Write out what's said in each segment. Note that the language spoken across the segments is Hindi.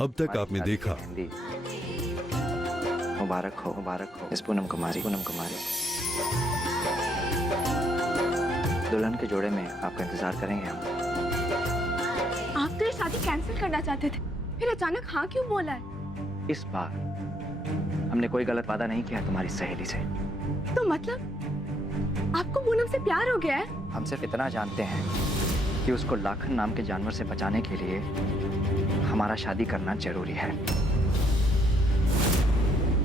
अब तक आपने देखा। मुबारक हो इस पूनम कुमारी। दुल्हन के जोड़े में आपका इंतजार करेंगे हम। आप तो ये शादी कैंसिल करना चाहते थे, फिर अचानक हाँ क्यों बोला है? इस बार हमने कोई गलत वादा नहीं किया तुम्हारी सहेली से। तो मतलब आपको पूनम से प्यार हो गया है? हम सिर्फ इतना जानते हैं कि उसको लाखन नाम के जानवर से बचाने के लिए हमारा शादी करना जरूरी है।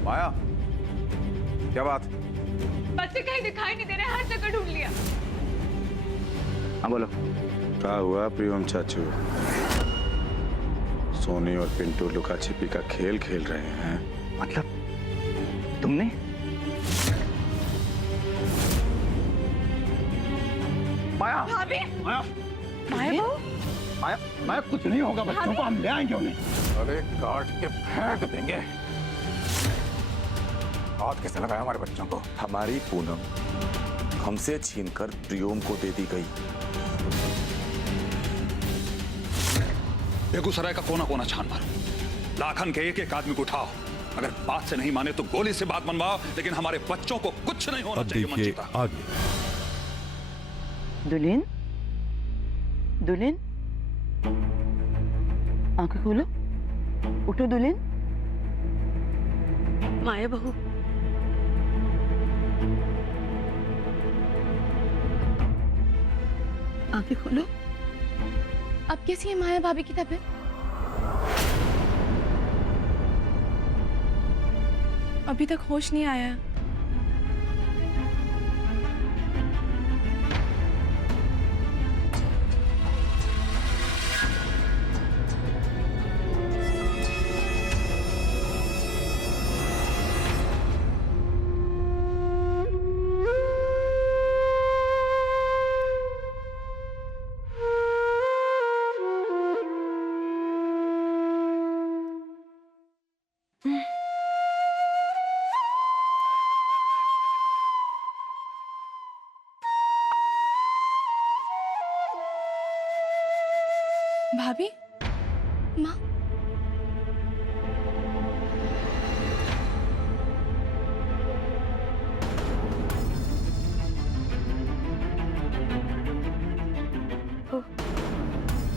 माया, क्या बात? बच्चे कहीं दिखाई नहीं दे रहे, हर जगह ढूंढ लिया। हाँ बोलो। क्या हुआ प्रियम चाचू? सोनी और पिंटू लुका छिपी का खेल खेल रहे हैं। मतलब तुमने? माया, भाभी, माया, माया बहू, माया कुछ नहीं होगा, बच्चों को हम ले आएंगे उन्हें। अरे काट के फेंक देंगे। हाथ किसने लगाया हमारे बच्चों को? हमारी पूनम हमसे छीनकर प्रियोम को दे दी गई। बेगूसराय का कोना कोना छान मारो, लाखन के एक एक आदमी को उठाओ। अगर बात से नहीं माने तो गोली से बात मनवाओ, लेकिन हमारे बच्चों को कुछ नहीं होना अब चाहिए। देखिए आगे। दुल्हन, दुल्हन, आंखें खोलो, उठो दुल्हन। माया बहू, आंखें खोलो। अब कैसी है माया भाभी की तबीयत? अभी तक होश नहीं आया। भाभी, माँ,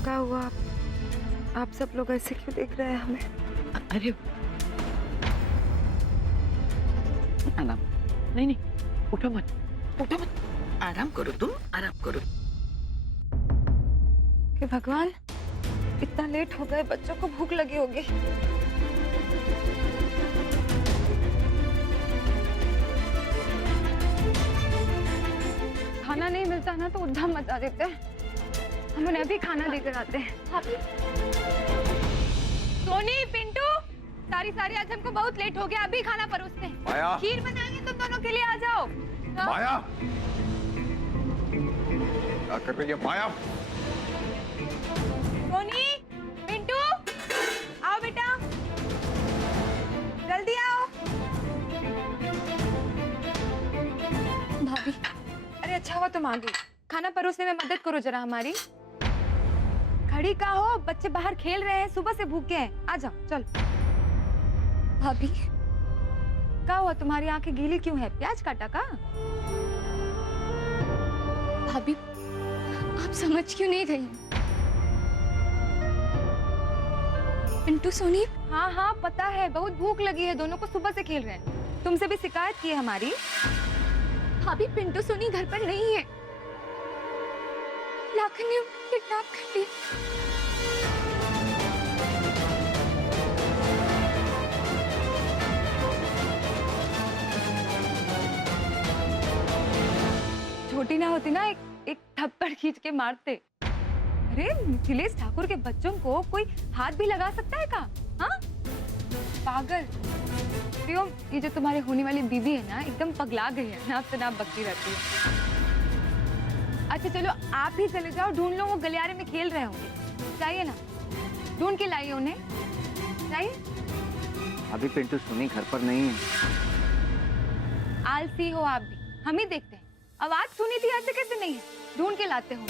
क्या हुआ? आप सब लोग ऐसे क्यों देख रहे हैं हमें? अरे आराम, नहीं, उठो मत, आराम करो, तुम आराम करो। कि भगवान, इतना लेट हो गए, बच्चों को भूख लगी होगी। खाना नहीं मिलता ना तो उद्धम मचा देते हैं। हम उन्हें अभी खाना देकर आते हैं। सोनी, पिंटू, सारी आज हमको बहुत लेट हो गया, अभी खाना परोसते हैं। माया, खीर बनाएंगे तुम दोनों के लिए, आ जाओ। माया, क्या कर रही है माया? सोनी, पिंटू, आओ बेटा, जल्दी आओ। भाभी, अरे अच्छा हुआ तुम आ गई। खाना परोसने में मदद करो जरा हमारी। खड़ी का हो, बच्चे बाहर खेल रहे हैं, सुबह से भूखे हैं। आ जाओ, चलो। भाभी, क्या हुआ, तुम्हारी आंखें गीली क्यों है? प्याज काटा का? भाभी, आप समझ क्यों नहीं रही? पिंटू, सोनी, हाँ, पता है, बहुत भूख लगी है, दोनों को सुबह से खेल रहे हैं। तुमसे भी शिकायत की है हमारी। भाभी, पिंटू सोनी घर पर नहीं है। लाखन ने उन्हें किडनैप कर लिया। छोटी ना होती ना, एक थप्पड़ खींच के मारते। अरे मिथिलेश ठाकुर के बच्चों को कोई हाथ भी लगा सकता है का? हाँ, पागल। प्रियम, ये जो तुम्हारी होने वाली बीवी है ना, एकदम पगला गई है, नाप से नाप बकती रहती है। अच्छा चलो, आप ही चले जाओ, ढूंढ लो, वो गलियारे में खेल रहे होंगे। चाहिए ना, ढूंढ के लाइए उन्हें। चाहिए? अभी पिंटू सोनी घर पर नहीं है। आलसी हो आप भी, हम ही देखते हैं। आवाज सुनी थी, ऐसे कैसे नहीं है? ढूंढ के लाते हो।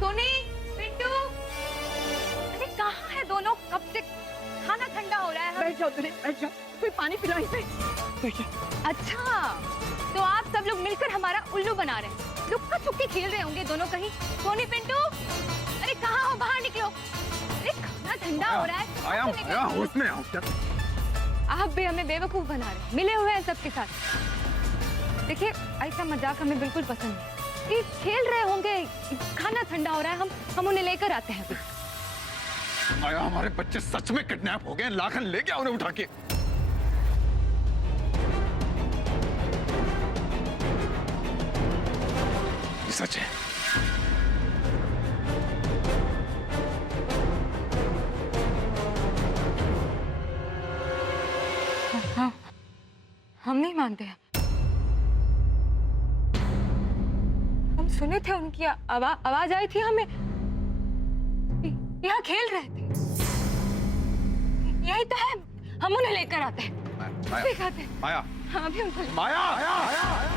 सोनी, पिंटू, अरे कहाँ है दोनों? कब से खाना बैठ जाओ दुल्हन, बैठ जाओ। कोई पानी पिलाओ इसे। बैठ जाओ। अच्छा, तो आप सब लोग मिलकर हमारा उल्लू बना रहे हैं। लुक्का छुपी खेल रहे होंगे दोनों कहीं। सोनी पिंटू, अरे कहाँ हो? बाहर निकलो। अरे खाना ठंडा हो रहा है। आया हूँ, आया हूँ, उसमें आया हूँ क्या? आप भी हमें बेवकूफ बना रहे हैं। मिले हुए हैं सबके साथ। देखिए, ऐसा मजाक हमें बिल्कुल पसंद नहीं। ये खेल रहे होंगे, खाना ठंडा हो रहा है, हम उन्हें लेकर आते हैं अभी। आया, हमारे बच्चे सच में किडनैप हो गए। लाखन ले गया उन्हें उठा के। ये सच है। हाँ, हम नहीं मानते हैं। हम सुने थे, उनकी आवाज आई थी हमें। यहाँ खेल रहे थे। यही तो है, हम उन्हें लेकर आते हैं। दिखाते हैं। आया, हाँ, अभी उनको आया, आया, आया, आया।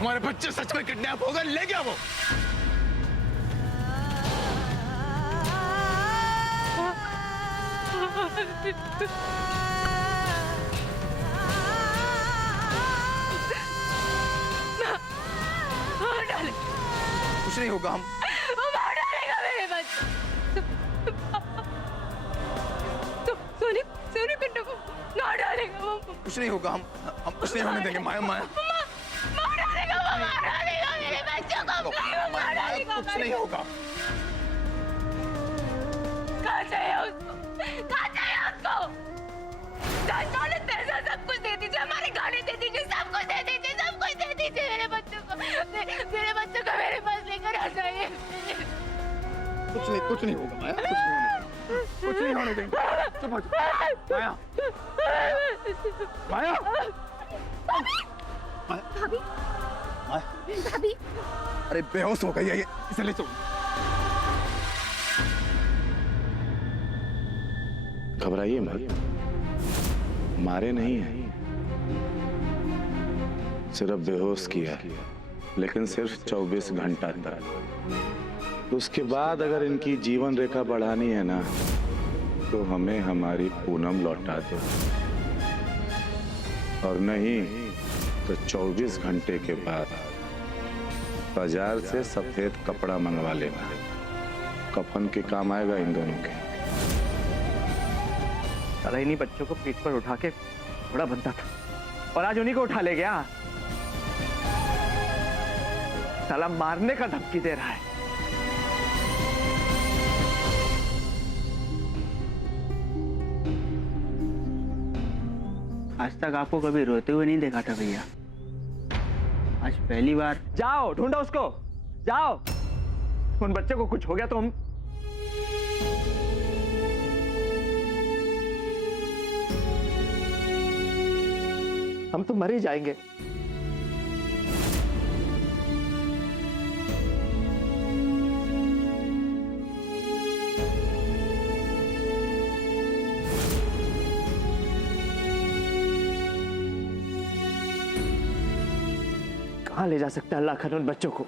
हमारे बच्चे सच में किडनैप हो गए। ले गया वो। कुछ नहीं होगा। हम मार डालेगा मेरे बच्चे। सोनी पिंटू को मार डालेगा वो। कुछ नहीं होगा। हम कुछ नहीं होने देंगे। माया, माया, मार डालेगा मेरे बच्चों को। मार डालेगा। कुछ नहीं होगा। कहाँ चाहिए उसको? कहाँ चाहिए उसको? दौलत पैसा सब कुछ दे दीजिए, हमारे गाने दे दीजिए, सब कुछ दे दीजिए, सब कुछ दे दीजिए। मेरे बच्चों को मेरे पास लेकर आ जाइए। कुछ नहीं होगा माया। कुछ नहीं होने देंगे। चुप हो जाओ। माया, माया, भाभी, भाभी, अरे बेहोश हो गई है ये। इसे ले चलो। घबराइए मत, मारे नहीं है, सिर्फ बेहोश किया, लेकिन सिर्फ 24 घंटा तक। उसके बाद अगर इनकी जीवन रेखा बढ़ानी है ना, तो हमें हमारी पूनम लौटा दो, और नहीं तो 24 घंटे के बाद बाजार से सफेद कपड़ा मंगवा लेना, कफन के काम आएगा इन दोनों के। साला इन्हीं बच्चों को पीठ पर उठा के घोड़ा बनता था, और आज उन्हीं को उठा ले गया। साला मारने का धमकी दे रहा है। आज तक आपको कभी रोते हुए नहीं देखा था भैया, आज पहली बार। जाओ ढूंढो उसको, जाओ। उन बच्चे को कुछ हो गया तो हम तो मर ही जाएंगे। कहां ले जा सकता है अल्लाह खान उन बच्चों को?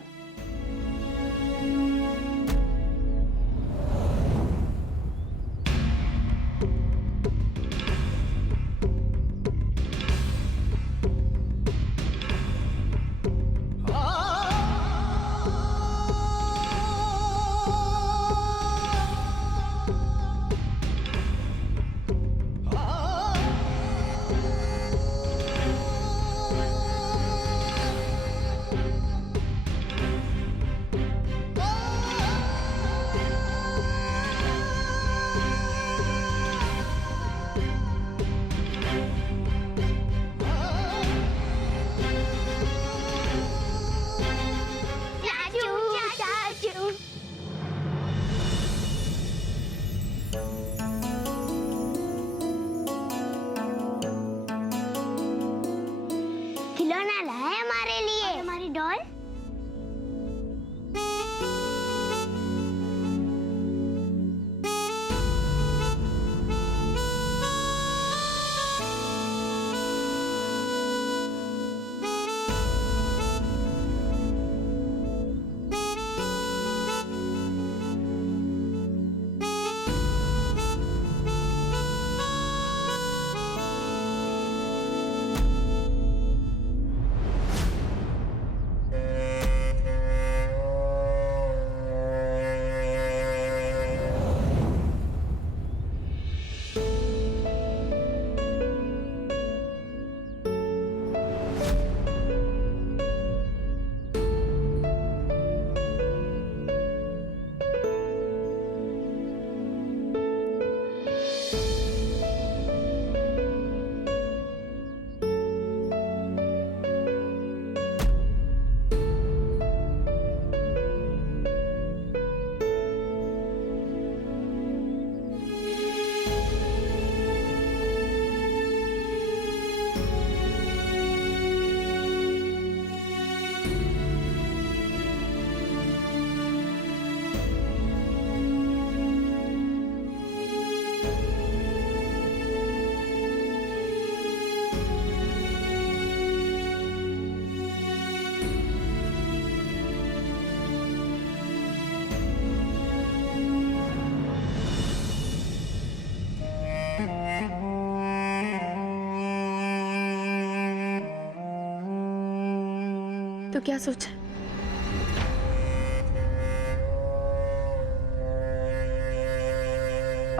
तो क्या सोचा?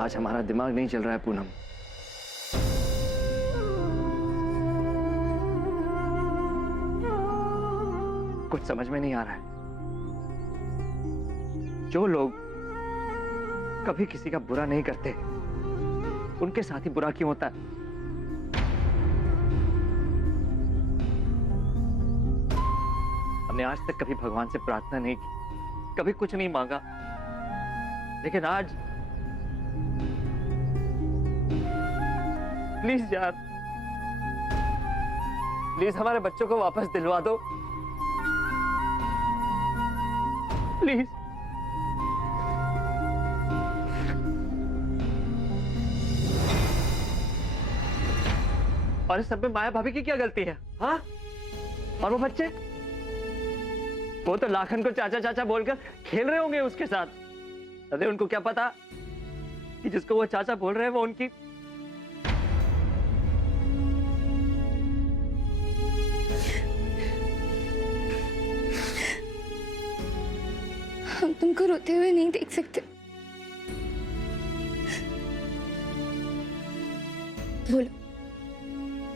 आज हमारा दिमाग नहीं चल रहा है पूनम। कुछ समझ में नहीं आ रहा है। जो लोग कभी किसी का बुरा नहीं करते, उनके साथ ही बुरा क्यों होता है? हमने आज तक कभी भगवान से प्रार्थना नहीं की, कभी कुछ नहीं मांगा, लेकिन आज प्लीज यार, प्लीज हमारे बच्चों को वापस दिलवा दो, प्लीज। और इस सब में माया भाभी की क्या गलती है? हाँ? और वो बच्चे, वो तो लाखन को चाचा चाचा बोलकर खेल रहे होंगे उसके साथ। अरे उनको क्या पता कि जिसको वो चाचा बोल रहे हैं वो उनकी हम तुमको रोते हुए नहीं देख सकते। बोलो,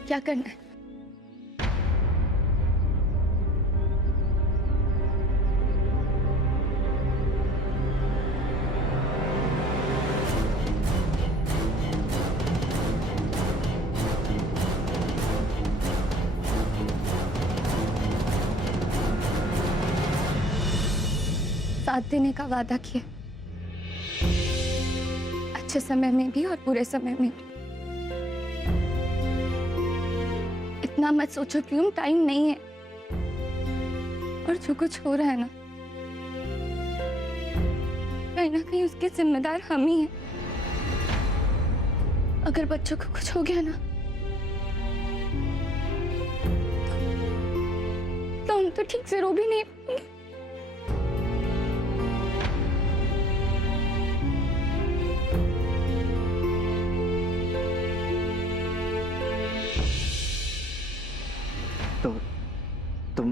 क्या करना है? साथ देने का वादा किया, अच्छे समय में भी और बुरे समय में भी। इतना मत सोचो प्रियम, टाइम नहीं है। और जो कुछ हो रहा है ना, कहीं ना कहीं उसके जिम्मेदार हम ही हैं। अगर बच्चों को कुछ हो गया ना, तो हम तो ठीक से रो भी नहीं पाएंगे। तो तुम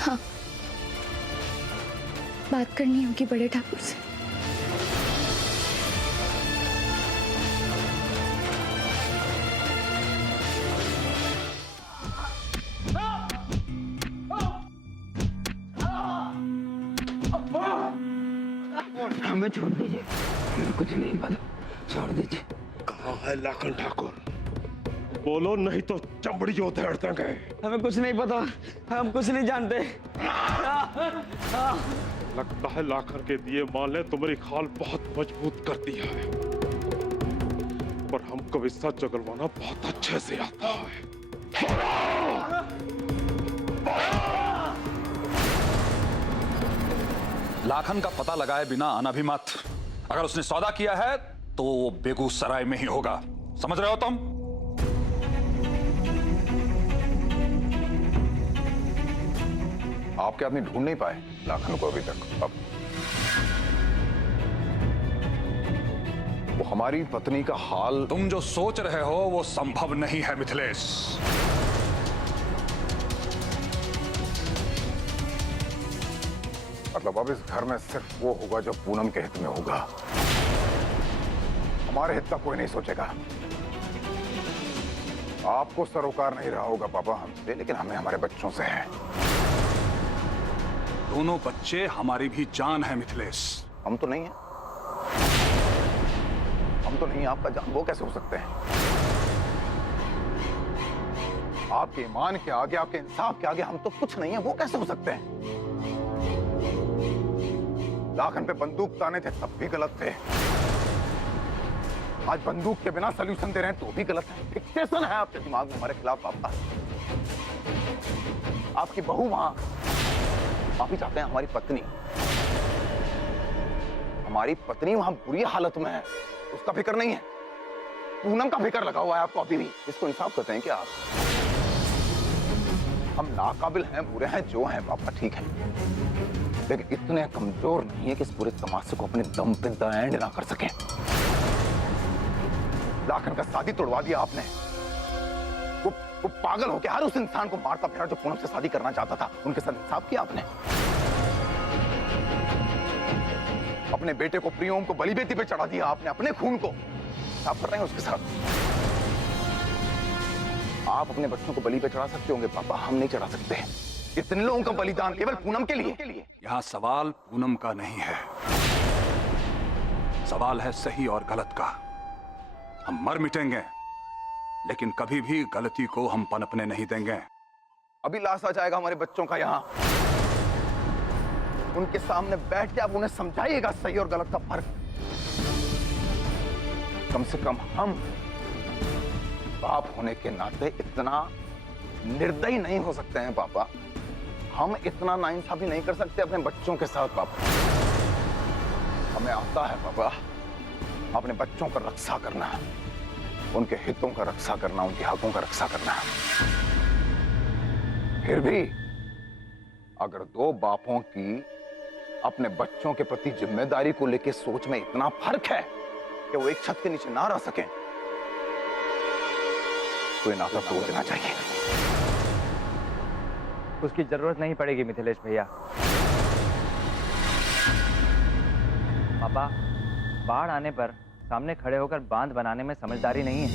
हाँ, बात करनी होगी बड़े ठाकुर से। हमें छोड़ दीजिए, हमें कुछ नहीं पता, छोड़ दीजिए। कहाँ है लाखन ठाकुर? बोलो नहीं तो चमड़ी उधेड़ देंगे। हमें कुछ नहीं पता, हम कुछ नहीं जानते। लगता है लाखन के दिए माल ने तुम्हारी खाल बहुत मजबूत कर दी है, पर हमको इसका जगलवाना बहुत अच्छे से आता है। लाखन का पता लगाए बिना आना भी मत। अगर उसने सौदा किया है तो वो बेगूसराय में ही होगा, समझ रहे हो तुम? आपके आदमी ढूंढ नहीं पाए लाखन को अभी तक। अब वो हमारी पत्नी का हाल। तुम जो सोच रहे हो वो संभव नहीं है मिथिलेश। मतलब अब इस घर में सिर्फ वो होगा जो पूनम के हित में होगा, हमारे हित का कोई नहीं सोचेगा। आपको सरोकार नहीं रहा होगा पापा हमसे, लेकिन हमें हमारे बच्चों से है। दोनों बच्चे हमारी भी जान है मिथिलेश। हम तो नहीं है, हम तो नहीं, आपका जान वो कैसे हो सकते हैं? आपके ईमान के आगे, आपके इंसाफ के आगे हम तो कुछ नहीं है, वो कैसे हो सकते हैं? लाखन पे बंदूक ताने थे तब भी गलत थे, आज बंदूक के बिना सॉल्यूशन दे रहे हैं तो भी गलत है। फिक्सेशन है आपके दिमाग में हमारे खिलाफ पापा। आपकी बहू वहां, आप ही चाहते हैं हमारी पत्नी वहां बुरी हालत में है, उसका फिक्र नहीं है। पूनम का फिक्र लगा हुआ है आपको अभी भी। इसको इंसाफ कहते हैं क्या आप? हम नाकाबिल हैं, बुरे हैं, जो हैं पापा ठीक है, लेकिन इतने कमजोर नहीं है कि इस पूरे तमाशे को अपने दम पे द एंड ना कर सके। लाखन का शादी तोड़वा दिया आपने, वो वो पागल होके हर उस इंसान को मारता फिरा जो पूनम से शादी करना चाहता था। उनके साथ इंसाफ किया आपने। अपने बेटे को, प्रियोम को बलि बेटी पे चढ़ा दिया आपने, अपने खून को साफ कर रहे हैं उसके साथ। आप अपने बच्चों को बलि पे चढ़ा सकते होंगे पापा, हम नहीं चढ़ा सकते। इतने लोगों का बलिदान केवल पूनम के लिए। यहाँ सवाल पूनम का नहीं है, सवाल है सही और गलत का। हम मर मिटेंगे लेकिन कभी भी गलती को हम पनपने नहीं देंगे। अभी लाश आ जाएगा हमारे बच्चों का यहाँ, उनके सामने बैठ के आप उन्हें समझाइएगा सही और गलत का फर्क। कम से कम हम बाप होने के नाते इतना निर्दयी नहीं हो सकते हैं पापा। हम इतना नाइंसाफी नहीं कर सकते अपने बच्चों के साथ पापा। हमें आता है पापा अपने बच्चों का रक्षा करना है, उनके हितों का रक्षा करना, उनके हकों का रक्षा करना है। फिर भी अगर दो बापों की अपने बच्चों के प्रति जिम्मेदारी को लेकर सोच में इतना फर्क है कि वो एक छत के नीचे ना रह सकें, तो ये नाता तोड़ देना चाहिए। उसकी जरूरत नहीं पड़ेगी मिथिलेश भैया। पापा, बाढ़ आने पर सामने खड़े होकर बांध बनाने में समझदारी नहीं है।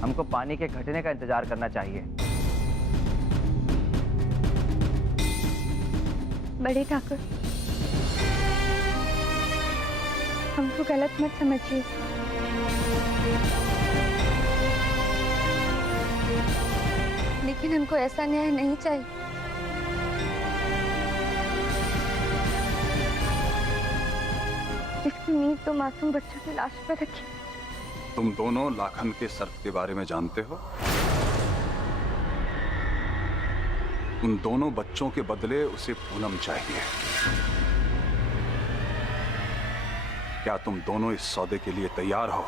हमको पानी के घटने का इंतजार करना चाहिए। बड़े ठाकुर, हमको गलत मत समझिए। लेकिन हमको ऐसा न्याय नहीं चाहिए। इसकी नींव तो मासूम बच्चों की लाश पर रखी। तुम दोनों लाखन के शर्त के बारे में जानते हो? उन दोनों बच्चों के बदले उसे पूनम चाहिए। क्या तुम दोनों इस सौदे के लिए तैयार हो?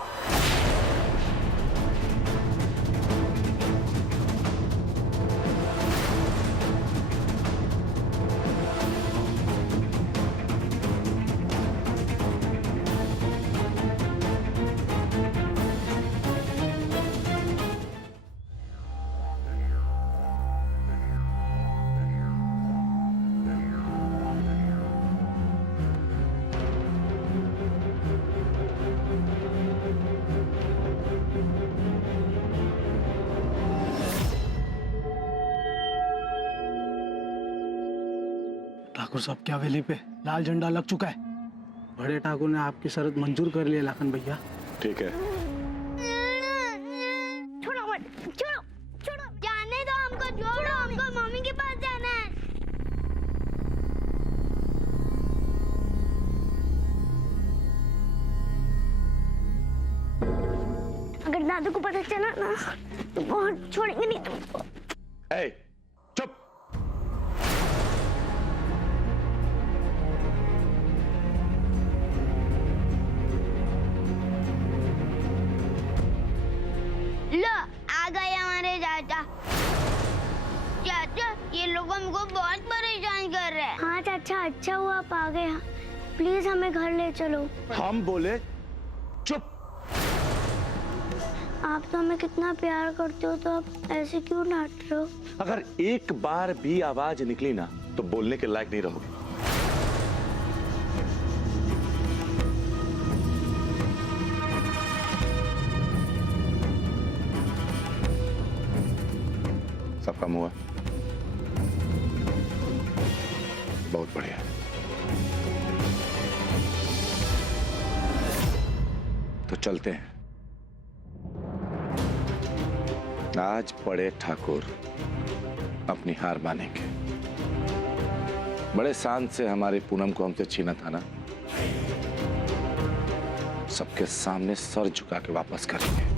ठाकुर साहब की हवेली पे लाल झंडा लग चुका है। बड़े ठाकुर ने आपकी शर्त मंजूर कर ली है लाखन भैया। ठीक है, छोड़ो मत, छोड़ो छोड़ो, जाने दो हमको, छोड़ो हमको, मम्मी के पास जाना है। अगर दादू को पता चला ना तो बहुत छोड़ेंगे नहीं तुमको। ए, चुप। लो आ गए हमारे चाचा। चाचा, ये लोग हमको बहुत परेशान कर रहे हैं। हाँ चाचा, अच्छा हुआ आप आ गए। प्लीज हमें घर ले चलो। हम बोले चुप। आप तो हमें कितना प्यार करते हो, तो आप ऐसे क्यों डांट रहे हो? अगर एक बार भी आवाज निकली ना तो बोलने के लायक नहीं रहोगे। सब कम हुआ? बहुत बढ़िया। तो चलते हैं। आज बड़े ठाकुर अपनी हार मानेंगे। बड़े शान से हमारी पूनम को हमसे छीना था ना, सबके सामने सर झुका के वापस करेंगे।